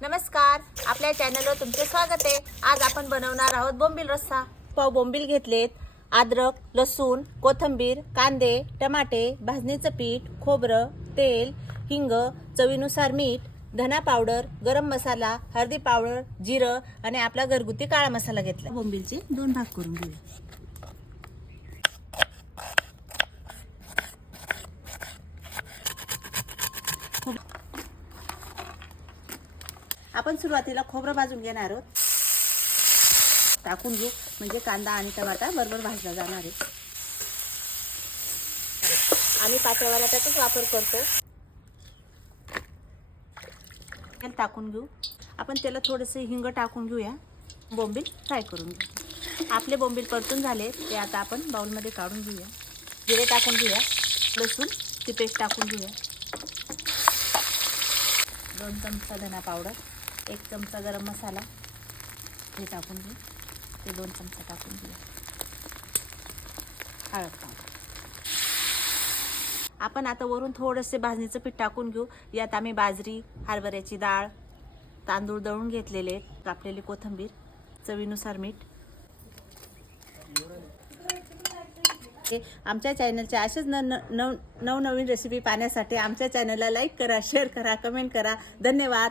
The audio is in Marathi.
नमस्कार, आपल्या चॅनलवर तुमचे स्वागत आहे। आज आपण बनवणार आहोत बोंबील रस्सा। पाव बोंबील घेतलेत, अद्रक, लसूण, कोथिंबीर, कांदे, टमाटे, भाजणीचं पीठ, खोबरं, तेल, हिंग, चवीनुसार मीठ, धना पावडर, गरम मसाला, हळदी पावडर, जिरं आणि आपला घरगुती काळा मसाला घेतला। बोंबीलचे 2 भाग करून घेऊया। आपण सुरुवातीला खोबरं भाजून घेणार आहोत। टाकून घेऊ म्हणजे कांदा आणि टमाटा बरोबर भाजला जाणार आहे। आम्ही पातळवाला त्याचाच वापर करतो। तेल टाकून घेऊ। आपण त्याला थोडेसे हिंग टाकून घेऊया। बोंबील फ्राय करून घेऊ। आपले बोंबील परतून झाले ते आता आपण बाउलमध्ये काढून घेऊया। जिरे टाकून घेऊया, लसूण ची पेस्ट टाकून घेऊया, 2 चमचा धना पावडर, 1 चमचा गरम मसाला हे टाकून घेऊ। ते 2 चमचे टाकून घेऊ। हळद पावडर। आपण आता वरून थोडेसे भाजणीचं पीठ टाकून घेऊ। यात आम्ही बाजरी, हरभऱ्याची डाळ, तांदूळ दळून घेतलेले, कापलेली कोथिंबीर, चवीनुसार मीठ। आमच्या चॅनलच्या असेच नवनवीन रेसिपी पाहण्यासाठी आमच्या चॅनलला लाईक करा, शेअर करा, कमेंट करा। धन्यवाद।